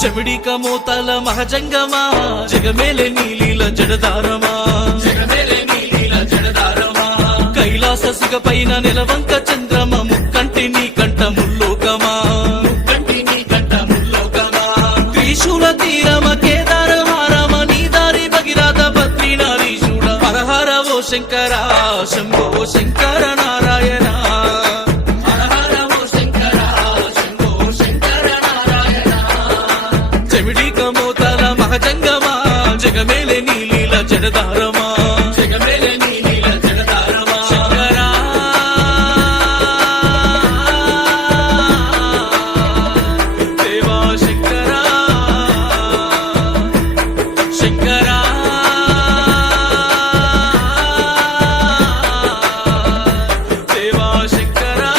చెమిడిక మోతల మహజంగమా జగమేలే నీలీల జడదారమా కైలాస సిగపైన నెలవంక చంద్రమ ముక్కంటి నీ కంట ముల్లోకమా త్రిశూల తీరమ కేదార హారమ నీ దారి భగిరాధ బద్రీనారీశూడ హరహర ఓ శంకరా శంభో శంకర నారాయణ చెమిడిక మోతల మహజంగమా జగమేలే నీలీల జడదారమా శంకరా దేవా శంకరా శంకరా దేవా శంకరా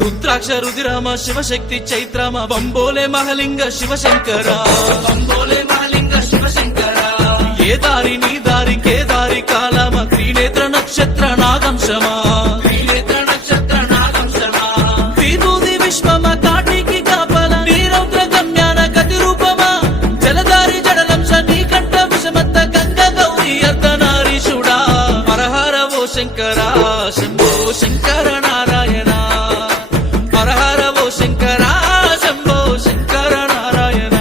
రుద్రాక్ష రుదిరామ శివశక్తి చైత్రమ బంబోలే మహలింగ శివశంకర ఏ దారి నీ దారి కే దారి కాలమ త్రినేత్ర నక్షత్ర నాగంశమా విభూది విశ్వమ కాటికి కాపల నీరౌద్ర గమ్యాన గతి రూపమా జలధారి జడలంశ నీ కంఠ విషమత్త గంగ గౌరీ అర్ధనారీశుడా హరహర ఓ శంకరా శంభో శంకర నారాయణ హరహర ఓ శంకరా శంభో శంకర నారాయణ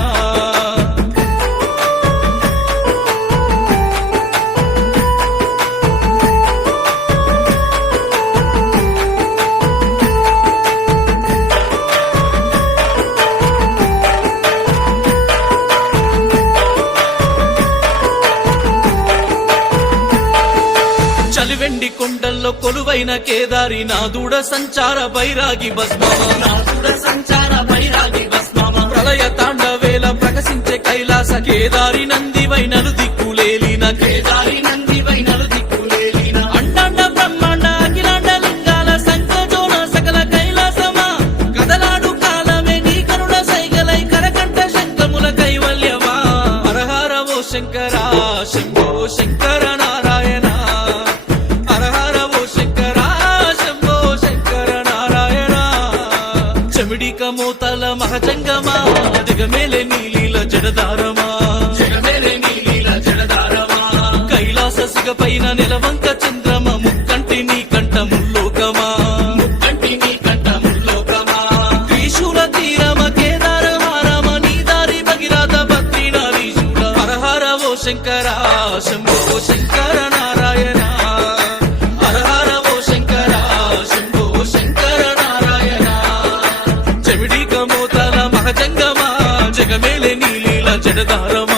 చలివెండి కొండల్లో కొలువైన కేదారి నాదుడ సంచార బైరాగి భస్మమ ప్రళయ తాండవేల ప్రకసించే కైలాస కేదారి నందివైనలు దిక్కులేలిన అండాండ బ్రహ్మాండ అఖిలాండ లింగాల సంకజోన సకల కైలాసమా కదలాడు కాలమే నీ కరుణ సైగలై కరకంఠ శంఖముల కైవల్యమా హరహర ఓ శంకరా శంభో శంకర నారాయణ హరహర ఓ శంకరా శంభో శంకర నారాయణ చెమిడిక మోతల మహజంగమా జగమేలే నీలీల జడదారమా కైలాస సిగపైన నెలవంక చంద్రమ ముక్కంటి నీ కంఠ ముల్లోకమా త్రిశూల తీరమ కేదార హారమ నీ దారి భగిరాధ బద్రీనారీశూడ హరహర ఓ శంకరా శంభో శంకర నారాయణ హరహర ఓ శంకరా శంభో శంకర నారాయణ చెమిడిక మోతల మహజంగమా జగమేలే నీలీల జడదారమా